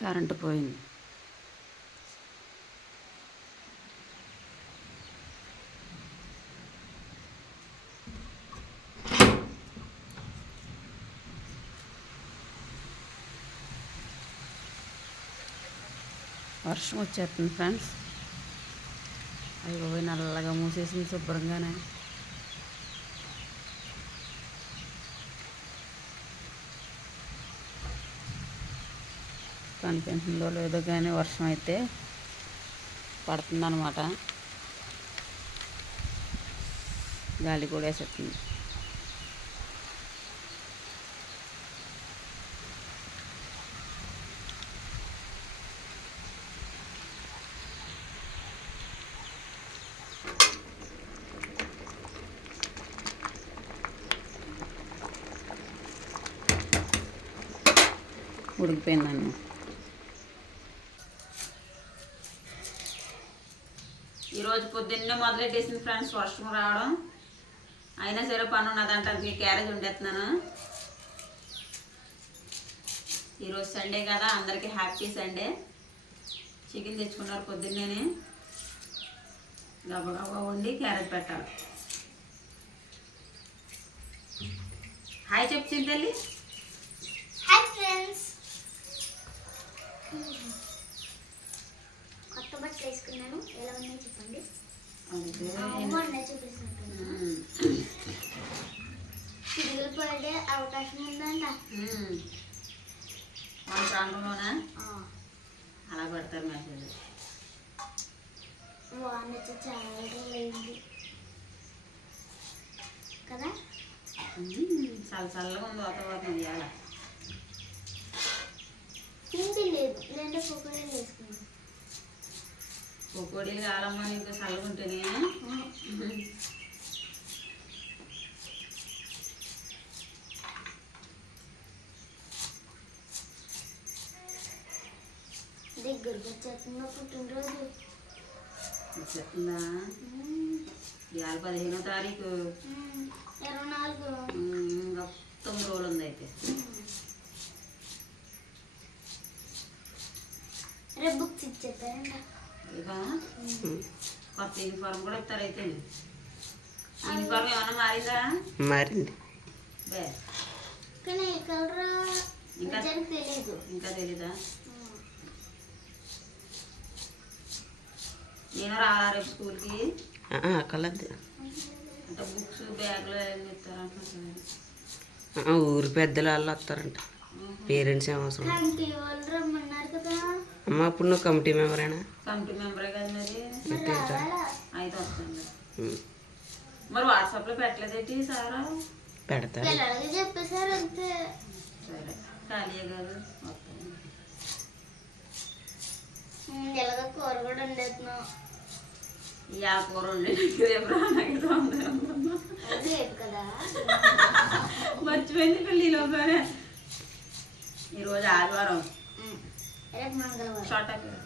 Current పోయింది. వర్షం వచ్చేస్తుంది ఫ్రెండ్స్. అవి పోయి నల్లగా మూసేసింది శుభ్రంగానే. కనిపించిందో లేదో కానీ వర్షం అయితే పడుతుందన్నమాట. గాలి కూడా వేసేస్తుంది. ఉడికిపోయిందన్న. ఈరోజు పొద్దున్నే మొదలెట్టేసింది ఫ్రెండ్స్ వర్షం రావడం. అయినా సరే పని ఉన్నదంట క్యారేజ్ ఉండేస్తున్నాను. ఈరోజు సండే కదా, అందరికీ హ్యాపీ సండే. చికెన్ తెచ్చుకున్నారు పొద్దున్నేనే. గబగబా వండి క్యారేజ్ పెట్టాలి. హాయ్ చెప్తుంది తల్లి. Hi friends. కొత్త బట్టలు వేసుకున్నాను, ఎలా ఉన్నాయో చెప్పండి. తిరుగులు పడే అవకాశం ఉందంట మన ప్రాంతంలోనా? అలా పెడతారు మెసేజ్. వాన చాలా రోజులైంది కదా. చాలా చల్లగా ఉంది వాతావరణం. ఇవాళ తిండి లేదు, లేదంటే పొగడీలు వేసుకున్నాను. పొకోడీలు కావాలమ్మా నీకు చల్లగా ఉంటేనే. దగ్గరకు వచ్చేస్తుందా పుట్టినరోజు? వచ్చేస్తుందా? ఇవాళ 15వ తారీఖు. 24. ఇంకా 9 రోజులు ఉంది. అయితే రేపు బుక్స్ ఇచ్చేస్తారంట. ఇవా కొత్త యూనిఫార్మ్ కూడా ఇస్తారు. అయితే యూనిఫార్మ్ ఏమన్నా మారిందా? మారింది. కానీ కలర్ ఇంకా తెలియదు. ఇంకా తెలీదా? నేను రాలా రేపు స్కూల్కి. కలద్దు. అంటే బుక్స్ బ్యాగ్లో ఏం చెప్తారంటున్నారు. ఊరి పెద్దలు వాళ్ళు వస్తారంట. పేరెంట్స్ ఏం అవసరం. వాళ్ళు రమ్మన్నారు కదా. అమ్మ అప్పుడు నువ్వు కమిటీ మెంబరేనా? కమిటీ మెంబరే కదా. మరి అయితే వస్తుంది. మరి వాట్సాప్లో పెట్టలేదేంటి సారా? పెడతారు. పిల్లలకి చెప్పేసారు అంతే. సరే ఖాళీ కాదు వస్తాను. ఎలాగ కూర కూడా వండేస్తున్నావు. ఈ ఆ కూర రేపు కదా. మర్చిపోయింది పెళ్ళిలోనే. ఈరోజు ఆదివారం, రేపు మంగళవారం. షార్ట్ అయిపోయింది.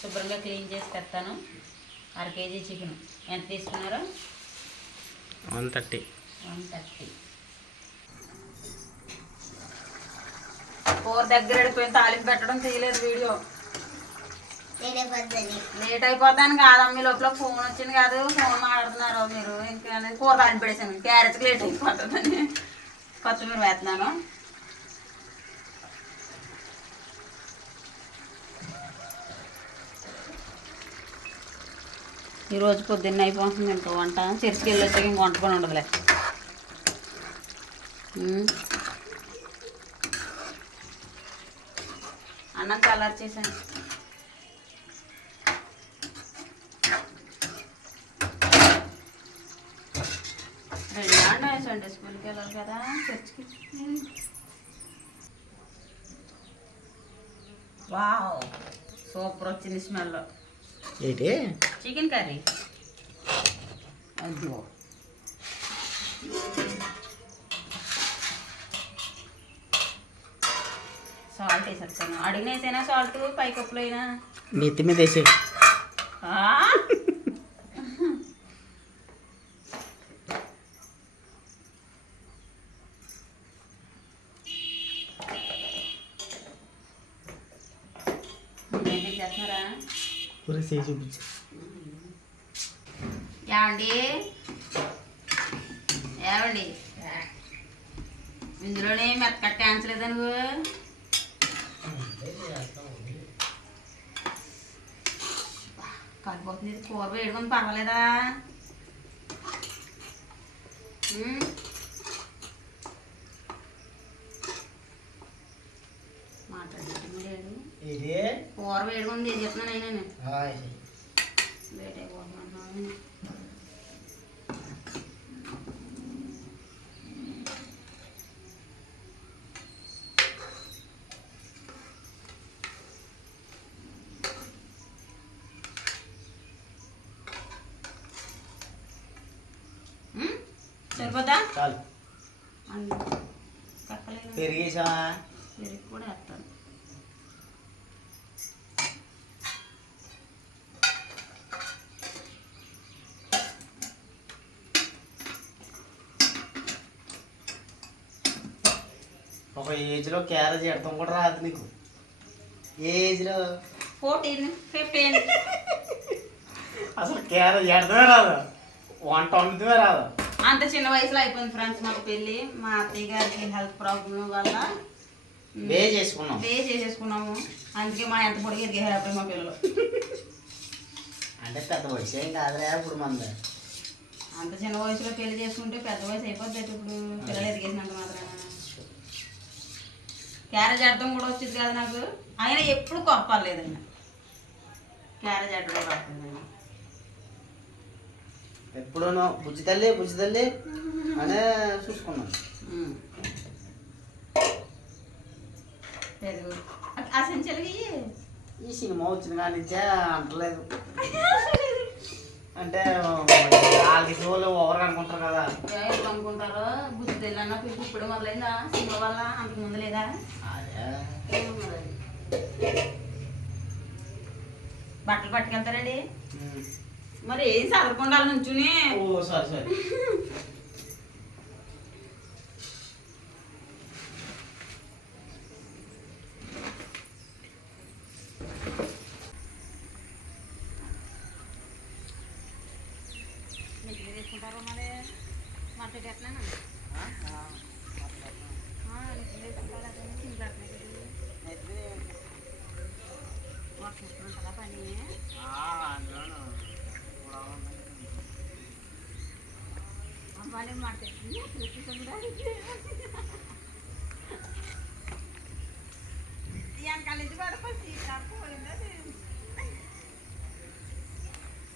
శుభ్రంగా క్లీన్ చేసి పెడతాను. 1/2 కేజీ చికెన్. ఎంత తీసుకున్నారో? 130. 130. కూర దగ్గర వెళ్ళిపోయింది. తాలింపు పెట్టడం తీయలేదు వీడియో. లేట్ అయిపోతాను కాదమ్మ. లోపల ఫోన్ వచ్చింది కాదు, ఫోన్ మాట్లాడుతున్నారు మీరు. ఇంకా కూర తాలింపు పెడేసాను. క్యారెట్కి లేట్ అయిపోతుందని కొత్తిమీర వేస్తున్నాను. ఈరోజు పొద్దున్న అయిపోతుంది. ఇంకా వంట చర్చికి వెళ్ళి వచ్చాక ఇంక వంట పని ఉండదులే. అన్నం కలర్ చేశాను. రెడీ అండి. సండే స్కూల్కి వెళ్ళాలి కదా చర్చికి. వావ్, సూపర్ వచ్చింది స్మెల్. ఏంటి? Chicken curry. అదిగో సాల్ట్ వేసేస్తాను. అడిగిన వేసేనా సాల్ట్ పై కప్పులో అయినా నెత్తి మీద వేసే చేస్తున్నారా చూపించు. ఏమండి ఏమండి ఇందులోనే మెత్తకట్ట ఆన్సలేదా నువ్వు? కలిపోతుంది. కూర వేడుకొని పర్వాలేదా? మాట్లాడేది కూర వేడుకుంది ఏం చెప్తున్నాను అయినా లేట్ అయిపోతున్నాను. సరిపోతా? చాలు. కక్కలేదు. పెరిగేసావా? పెరుగు కూడా వేస్తాను. ఒక ఏజ్లో క్యారేజ్ ఎడతాం కూడా రాదు నీకు. ఏ ఏజ్లో? 14, 15. అసలు క్యారేజ్ ఎడతమే రాదు, వంట వండుతమే రాదు. అంత చిన్న వయసులో అయిపోయింది ఫ్రెండ్స్ మాకు పెళ్ళి. మా అత్తయ్య గారికి హెల్త్ ప్రాబ్లం వల్ల బే చేసేసుకున్నాము. అందుకే మా ఎంత పొడిగి ఎదిగేసారు మా పిల్లలు. అంటే పెద్ద వయసు ఏం కాదురా ఇప్పుడు మంది. అంత చిన్న వయసులో పెళ్లి చేసుకుంటే పెద్ద వయసు అయిపోద్ది. ఇప్పుడు పిల్లలు ఎదిగేసినంత మాత్రాన క్యారేజ్ ఆడటం కూడా వచ్చింది కదా నాకు. అయినా ఎప్పుడు కొప్పలేదండి. క్యారేజ్ ఆడటం కూడా వస్తుంది. ఎప్పుడూనో బుజ్జి తల్లి అనే చూసుకున్నాను. అసెంచల్గా ఈ సినిమా వచ్చిన కాడి నుంచే అంటలేదు. అంటే వాళ్ళకి వాళ్ళు ఓవర్ అనుకుంటారు కదా. ఎప్పుడు అనుకుంటారో బుద్ధి తెల్లన్నా ఇప్పుడు మొదలైందా సినిమా వల్ల? అంతకు ముందు లేదా? బట్టలు పట్టుకెళ్తారండి మరి ఏం చదవకుండా నుంచుని. ఓ సరే తీసుకుంటారు మరి మార్కెట్ ఎట్లా ఉంటుందా పని? అమ్మాయి మార్కెట్ కలిసి పడిపోయి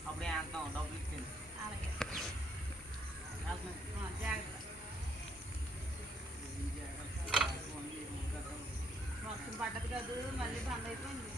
అప్పుడే అంటాం డబ్బులు ఇచ్చింది. అలాగే జాగ్రత్త. వర్షం పడ్డది కాదు మళ్ళీ బంద్ అయిపోయింది.